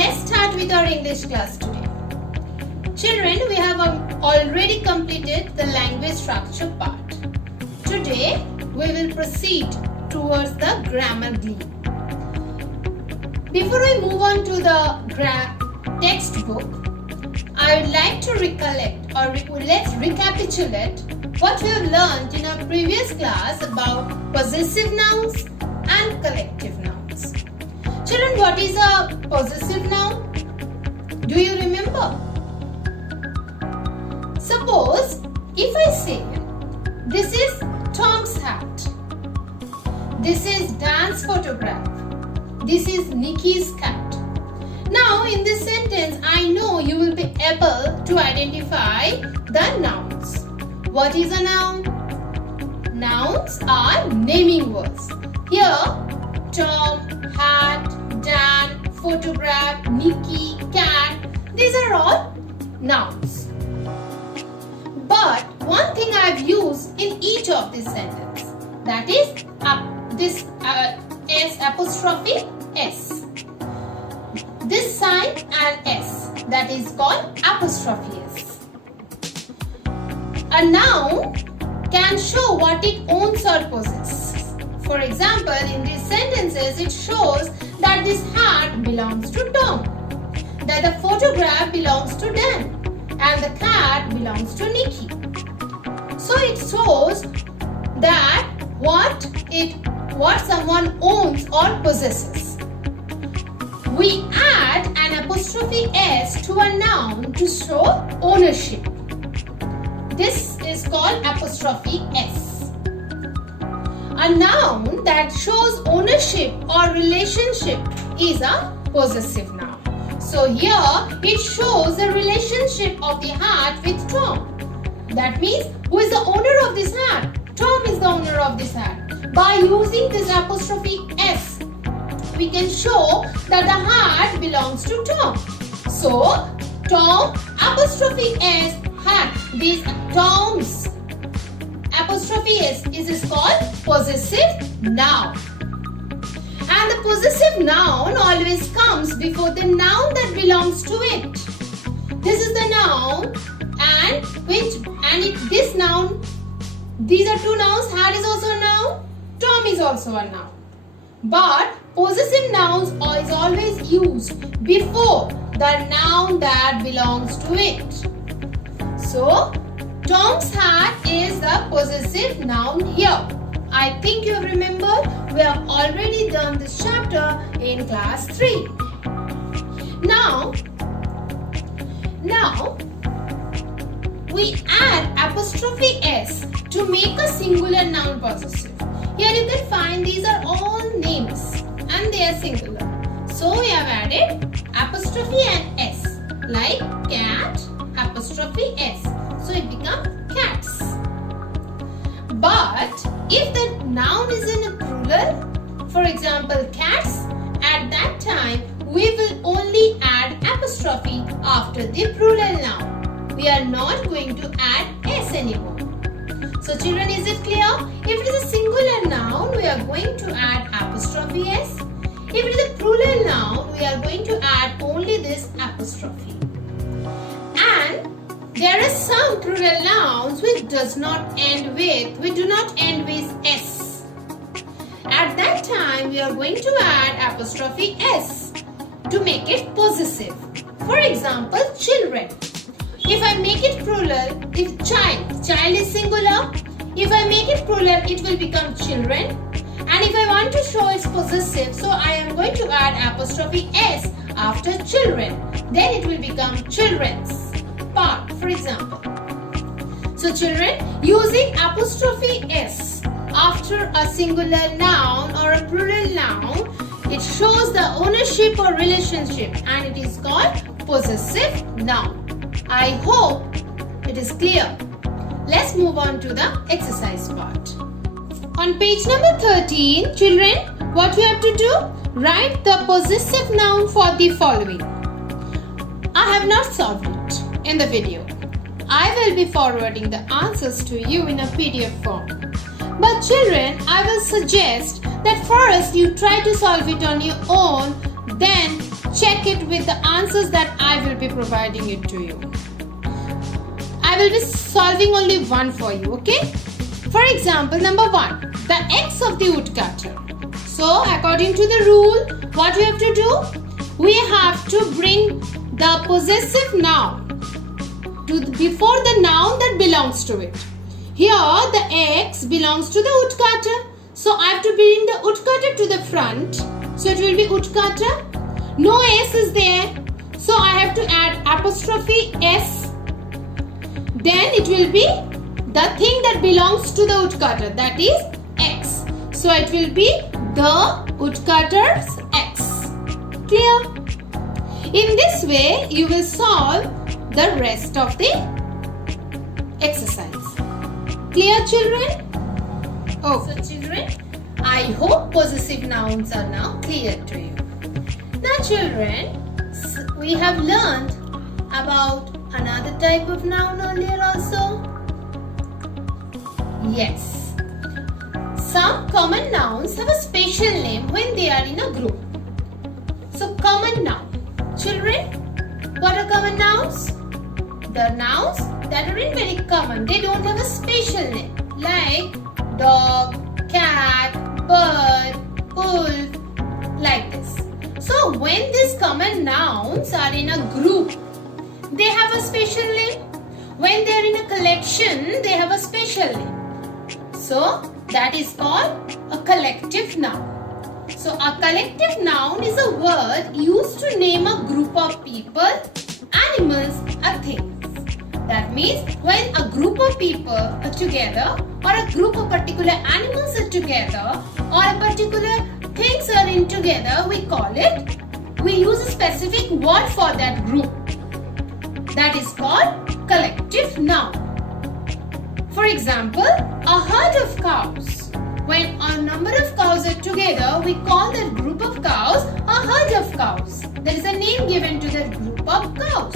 let's start with our English class today. Children, we have already completed the language structure part. Today, we will proceed towards the grammar Glee. Before I move on to the textbook, I would like to recollect or let's recapitulate what we have learned in our previous class about possessive nouns and collective nouns. Children, what is a possessive noun? Do you remember? Suppose if I say, this is Tom's hat, this is Dan's photograph, this is Nikki's cat. Now in this sentence, I know you will be able to identify the nouns. What is a noun? Nouns are naming words. Here, Tom, hat, Dan, photograph, Nikki, cat, these are all nouns. But one thing I have used in each of these sentences, that is this S apostrophe S. This sign and S, that is called apostrophe S. A noun can show what it owns or possesses. For example, in these sentences, it shows that this hat belongs to Tom, that the photograph belongs to Dan, and the cat belongs to Nikki. So it shows that what someone owns or possesses. We add an apostrophe S to a noun to show ownership. This is called apostrophe S. A noun that shows ownership or relationship is a possessive noun. So here it shows the relationship of the hat with Tom. That means, who is the owner of this hat? Tom is the owner of this hat. By using this apostrophe S, we can show that the hat belongs to Tom. So, Tom apostrophe S hat. This Tom's apostrophe S is called possessive noun. And the possessive noun always comes before the noun that belongs to it. This is the noun this noun, these are two nouns, hat is also a noun, Tom is also a noun. But possessive nouns is always used before the noun that belongs to it. So, Tom's hat is the possessive noun here. I think you remember we have already done this chapter in class 3. Now we add apostrophe S to make a singular noun possessive. Here you can find these are all names and they are singular. So we have added apostrophe and S like cat apostrophe S. So it becomes cats. But if the noun is in a plural, for example cats, at that time we will only add apostrophe after the plural noun. We are not going to add S anymore. So children, is it clear? If it is a singular noun, we are going to add apostrophe S. If it is a plural noun, we are going to add only this apostrophe. And there are some plural nouns which do not end with S. At that time, we are going to add apostrophe S to make it possessive. For example, children. If I make it plural, if child is singular. If I make it plural, it will become children. And if I want to show it's possessive, so I am going to add apostrophe S after children. Then it will become children's park, for example. So children, using apostrophe S after a singular noun or a plural noun, it shows the ownership or relationship and it is called possessive noun. I hope it is clear. Let's move on to the exercise part. On page number 13, children, what you have to do? Write the possessive noun for the following. I have not solved it in the video. I will be forwarding the answers to you in a PDF form. But children, I will suggest that first you try to solve it on your own, then check it with the answers that I will be providing it to you. I will be solving only one for you, okay? For example, number 1, the X of the woodcutter. So, according to the rule, what we have to do? We have to bring the possessive noun before the noun that belongs to it. Here, the X belongs to the woodcutter. So, I have to bring the woodcutter to the front. So, it will be woodcutter. No S is there. So, I have to add apostrophe S. Then, it will be the thing that belongs to the woodcutter, that is X. So, it will be the woodcutter's X. Clear? In this way, you will solve the rest of the exercise. Clear, children? Okay. So, children, I hope possessive nouns are now clear to you. Now, children, we have learned about another type of noun earlier also. Yes. Some common nouns have a special name when they are in a group. So, common noun. Children, what are common nouns? The nouns that are very common. They don't have a special name. Like dog, cat, bird, wolf, like this. So, when these common nouns are in a group, they have a special name. When they are in a collection, they have a special name. So, that is called a collective noun. So, a collective noun is a word used to name a group of people, animals, or things. That means when a group of people are together, or a group of particular animals are together, or a particular things are in together, we use a specific word for that group. That is called collective noun. For example, a herd of cows. When a number of cows are together, we call that group of cows a herd of cows. There is a name given to that group of cows.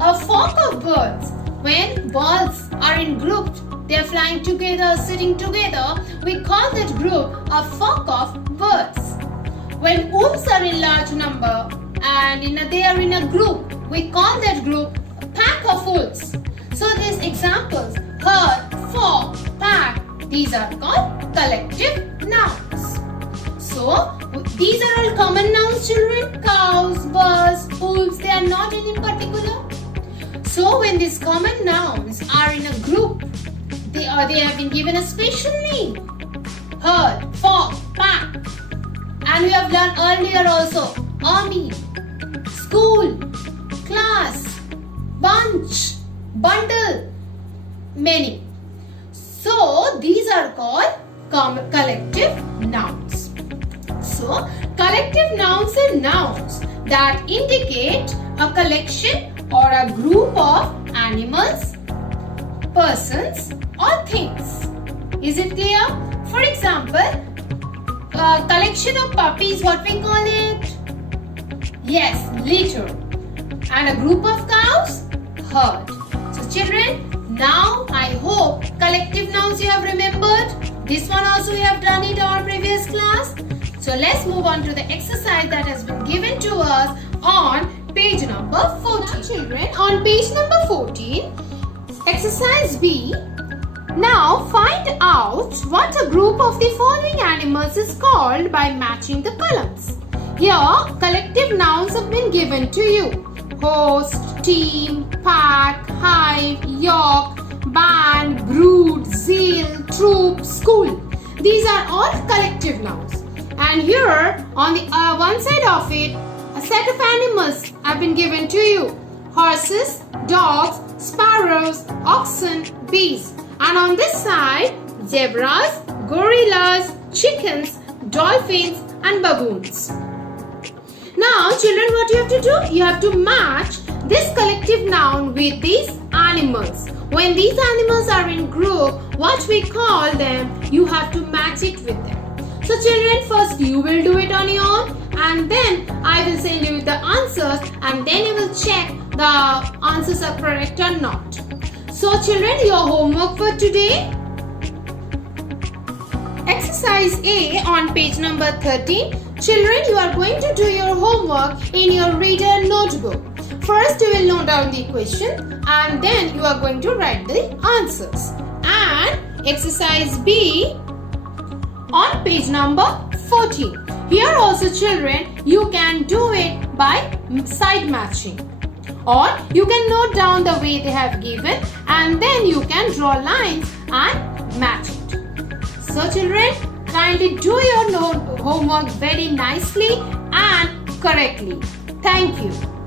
A flock of birds. When birds are in groups, they are flying together, sitting together, we call that group a flock of birds. When wolves are in large number and they are in a group, we call that group a pack of wolves. So these examples, herd, flock, pack, these are called collective nouns. So, these are all common nouns, children. Cows, birds, wolves, they are not any particular. So, when these common nouns are in a group, they have been given a special name. Herd, flock, pack. And we have learned earlier also, army, school, class, bunch, bundle, many. So, these are called collective nouns. So, collective nouns are nouns that indicate a collection or a group of animals, persons or things. Is it clear? For example, a collection of puppies, what we call it? Yes, litter. And a group of cows, herd. So, children, now I hope collective nouns you have remembered. This one also we have done it in our previous class. So let's move on to the exercise that has been given to us on page number 14. Now, children, on page number 14, exercise B. Now find out what a group of the following animals is called by matching the columns. Here, collective nouns have been given to you. Host, team, pack, hive, yoke, band, brood, zeal, troop, school. These are all collective nouns. And here on the one side of it, a set of animals have been given to you. Horses, dogs, sparrows, oxen, bees. And on this side, zebras, gorillas, chickens, dolphins and baboons. Now, children, what you have to do? You have to match this collective noun with these animals. When these animals are in group, what we call them, you have to match it with them. So, children, first you will do it on your own and then I will send you the answers and then you will check the answers are correct or not. So, children, your homework for today. Exercise A on page number 13. Children, you are going to do your homework in your reader notebook. First, you will note down the question and then you are going to write the answers. And exercise B on page number 14. Here also children, you can do it by side matching. Or you can note down the way they have given and then you can draw lines and match it. So children, kindly do your homework very nicely and correctly. Thank you.